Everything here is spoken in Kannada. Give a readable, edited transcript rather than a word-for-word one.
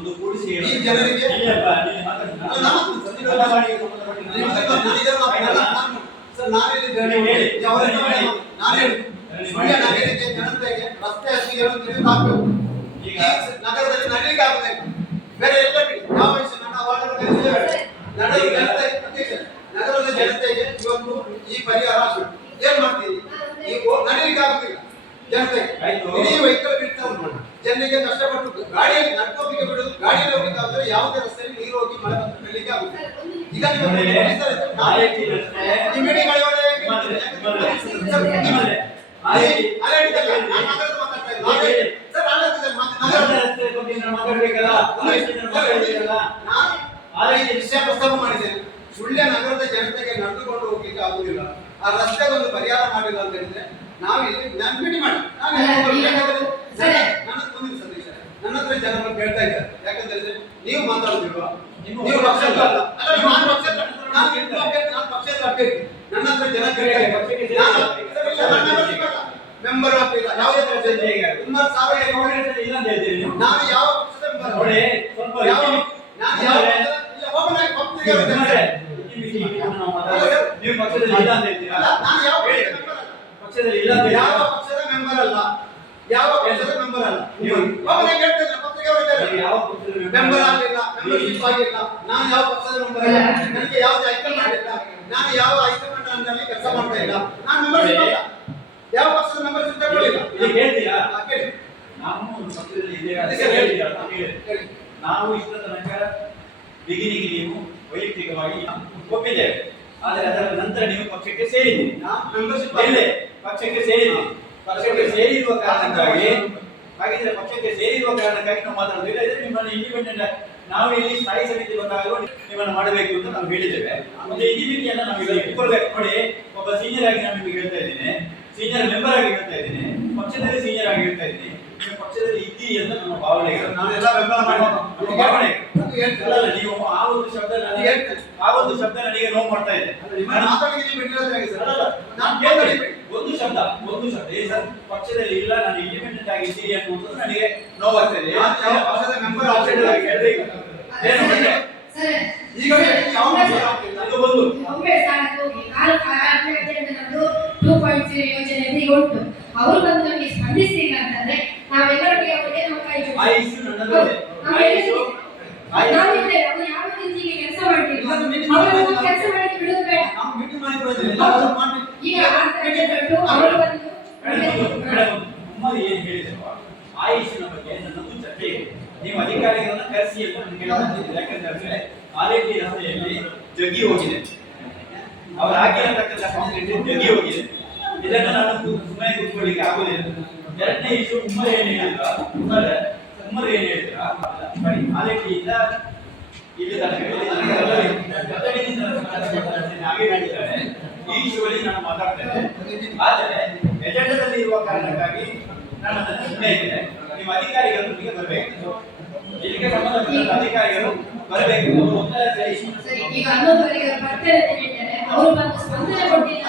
ಒಂದು ಕೂಡಿಸಿ ಈ ಜನರಿಗೆ ಜನತೆಗೆ ರಸ್ತೆ ಹಸಿಗಳನ್ನು ತಿಳಿದುಹಾಕಬೇಕು. ಈಗ ನಗರದಲ್ಲಿ ನಡೀಲಿಕ್ಕೆ ಆಗಬೇಕು. ಬೇರೆ ಎಲ್ಲ ಬಿಡಿ, ಯಾವ ವಿಷಯ ನನ್ನ ನಗರದ ಜನತೆಗೆ ಇವತ್ತು ಈ ಪರಿಹಾರ ಆಗ್ಬೇಕು. ಏನ್ ಮಾಡ್ತೀರಿ? ಈ ನಡೀಲಿಕ್ಕೆ ಆಗುತ್ತಿಲ್ಲ ಜನತೆಗೆ. ಇಡೀ ವೆಹಿಕಲ್ ಬಿಡ್ತಾ ಉಂಟು. ಜನರಿಗೆ ಕಷ್ಟಪಟ್ಟು ಗಾಡಿಯಲ್ಲಿ ನಡ್ಕೋಲಿಕ್ಕೆ ಬಿಡುದು, ಗಾಡಿಯಲ್ಲಿ ಹೋಗ್ಲಿಕ್ಕೆ ಆದ್ರೆ ಯಾವುದೇ ರಸ್ತೆಯಲ್ಲಿ ನೀರು ಹೋಗಿ ಮಳೆ ಬಂದು ಬೆಳಿಗ್ಗೆ ಆಗುತ್ತೆ. ಈಗ ವಿಷಯ ಪ್ರಸ್ತಾಪ ಮಾಡಿದ್ದೇನೆ. ಸುಳ್ಯ ನಗರದ ಜನತೆಗೆ ನಡೆದುಕೊಂಡು ಹೋಗ್ಲಿಕ್ಕೆ ಆಗುದಿಲ್ಲ. ಆ ರಸ್ತೆಗೆ ಒಂದು ಪರಿಹಾರ ಮಾಡಿಲ್ಲ ಅಂತ ಹೇಳಿದ್ರೆ ನಾವು ಇಲ್ಲಿ ಭೇಟಿ ಮಾಡಿ ನನ್ನ ಹತ್ರ ಜನರು ಕೇಳ್ತಾ ಇದ್ದಾರೆ. ಯಾಕಂದ್ರೆ ನೀವು ಮಾತಾಡುದಿಲ್ವಾ? ನೀವು ಪಕ್ಷದ ಅಲ್ಲ, ನಾನು ಪಕ್ಷದ ಅಭ್ಯರ್ಥಿ. ನನ್ನ ಹತ್ರ ಜನ ಮೆಂಬರ್ ಆಗ್ಲಿಲ್ಲ. ಯಾವುದೇ ಪಕ್ಷದ ನಾನು ಯಾವ ಪಕ್ಷದ ಮೆಂಬರ್ ಅಲ್ಲ. ಯಾವ ಪಕ್ಷದ ಮೆಂಬರ್ ಅಲ್ಲ. ಮೆಂಬರ್ ಆಗಿಲ್ಲ, ಮೆಂಬರ್ಶಿಪ್ ಆಗಿಲ್ಲ. ನಾನು ಯಾವ ಪಕ್ಷದ ಮೆಂಬರ್ ಅಲ್ಲ. ನನಗೆ ಯಾವ್ದು ಹೈಕಮಾಂಡ್ ಮಾಡಿಲ್ಲ. ನಾನು ಯಾವ ಹೈಕಮಾಂಡ್ ಅಂದಲ್ಲಿ ಕೆಲಸ ಮಾಡ್ತಾ ಇಲ್ಲ. ನಾನು ಮೆಂಬರ್ಶಿಪ್ ಅಲ್ಲ, ಯಾವ ಪಕ್ಷದ ಮೆಂಬರ್ಶಿಪ್ ತಗೊಳ್ಳಿಲ್ಲ. ನಾವು ಇಷ್ಟ ತನಕ ಬಿಗಿನಿಗೆ ನೀವು ವೈಯಕ್ತಿಕವಾಗಿ ಒಪ್ಪಿದ್ದೇವೆ. ಆದರೆ ಅದರ ನಂತರ ನೀವು ಪಕ್ಷಕ್ಕೆ ಸೇರಿದ್ದೀರಿ. ಪಕ್ಷಕ್ಕೆ ಸೇರಿದ್ದೀರಿ. ಪಕ್ಷಕ್ಕೆ ಸೇರಿರುವ ಕಾರಣಕ್ಕಾಗಿ ಹಾಗಿದ್ರೆ ಪಕ್ಷಕ್ಕೆ ಸೇರಿರುವ ಕಾರಣಕ್ಕಾಗಿ ನಾವು ಮಾತಾಡೋದಿಲ್ಲ. ನಿಮ್ಮನ್ನು ಇಂಡಿಪೆಂಡೆಂಟ್ ನಾವು ಇಲ್ಲಿ ಸ್ಥಾಯಿ ಸಮಿತಿ ಬಂದಾಗ ನಿಮ್ಮನ್ನು ಮಾಡಬೇಕು ಅಂತ ನಾವು ಹೇಳಿದ್ದೇವೆ. ಒಂದು ಇಂಡಿಪೆಂಡೆಂಟ್ ನಾವು ಈಗ ಇಟ್ಕೊಳ್ಬೇಕು. ನೋಡಿ, ಒಬ್ಬ ಸೀನಿಯರ್ ಆಗಿ ನಾನು ನಿಮಗೆ ಹೇಳ್ತಾ ಇದ್ದೀನಿ, ಸೀನಿಯರ್ ಮೆಂಬರ್ ಆಗಿ ಹೇಳ್ತಾ ಇದ್ದೀನಿ, ಪಕ್ಷದಲ್ಲಿ ಸೀನಿಯರ್ ಆಗಿ ಹೇಳ್ತಾ ಇದ್ದೀನಿ. ನಿಮ್ಮ ಪಕ್ಷದಲ್ಲಿ ಇದ್ದೀರಿ ಅಂತ ನಮ್ಮ ಭಾವನೆಗಳು. ನಾನೆಲ್ಲ ಬೆಂಬಲ ಮಾಡಿ ಭಾವನೆ ಅಲ್ಲ. ನೀವು ಆ ಒಂದು ಶಬ್ದ ನನಗೆ ನೋವು ಮಾಡ್ತಾ ಇದೆ. ಒಂದು ಶಬ್ದ ಸರ್ ಪಕ್ಷದಲ್ಲಿ ಇಲ್ಲ, ನಾನು ಇಂಡಿಪೆಂಡೆಂಟ್ ಆಗಿದ್ದೀನಿ ಅನ್ನುವುದು ನನಗೆ ನೋವಾಗ್ತಾ ಇದೆ. ಪಕ್ಷದ ಮೆಂಬರ್ ಅವರು ಬಂದು ನಮಗೆ ಸ್ಪಂದಿಸಲಿಲ್ಲ ಅಂತಂದ್ರೆ ನಾವೆಲ್ಲರಿಗೆ ಅವರಿಗೆ ನಾವು ಕೈ ಯಾವ ರೀತಿಗೆ ಕೆಲಸ ಮಾಡ್ತೀವಿ ಕೆಲಸ ಮಾಡಲಿಕ್ಕೆ ಬಿಡೋದು ಬೇಡ. ಈಗ ಅವರು ಬಂದು ಏನ್ ಹೇಳಿದ್ರು ಆಯುಷಿನ ಬಗ್ಗೆ ನನ್ನದು ಚರ್ಚೆ ಇದೆ. ನೀವು ಅಧಿಕಾರಿಗಳನ್ನ ಕರೆಸಿ ಅಂತ ನನಗೆ ಯಾಕಂದ್ರೆ ಆಲೇಟಿ ರಸ್ತೆಯಲ್ಲಿ ಜಗ್ಗಿ ಹೋಗಿದೆ, ಅವರು ಹಾಕಿರತಕ್ಕಂಥ ಕಾಂಕ್ರೀಟ್ ಜಗ್ಗಿ ಹೋಗಿದೆ. ಇದನ್ನು ನಾನು ಸುಮ್ಮನೆ ಕೂತ್ಕೊಳ್ಳಿಕ್ಕೆ ಆಗುದಿಲ್ಲ. ಎರಡನೇ ಇಶ್ಯೂ ಉಮ್ಮರ್ ಏನ್ ಹೇಳಿದ್ರ ಆಲೇಟಿಯಿಂದ ಇಲ್ಲಿ ತನಕ ಹಾಗೆ ಮಾಡಿದ್ದಾರೆ. ಈ ಇಶ್ಯೂವಲ್ಲಿ ನಾನು ಮಾತಾಡ್ತೇನೆ. ಆದರೆ ಎಜೆಂಡಾದಲ್ಲಿ ಇರುವ ಕಾರಣಕ್ಕಾಗಿ ನಾನು ಅದನ್ನು ಸುಮ್ಮನೆ ಇದ್ದೇನೆ. ನಿಮ್ಮ ಅಧಿಕಾರಿಗಳೊಂದಿಗೆ ಬರಬೇಕು, ಇಲ್ಲಿಗೆ ಸಂಬಂಧಪಟ್ಟ ಅಧಿಕಾರಿಗಳು ಬರಬೇಕು. ಈಗ 11 ಗಂಟೆಗೆ ಬರ್ತಾರೆ ಅಂತ ಹೇಳ್ತಾರೆ. ಅವರು ಬಂದು ಸ್ಪಂದನೆ ಕೊಟ್ಟಿಲ್ಲ.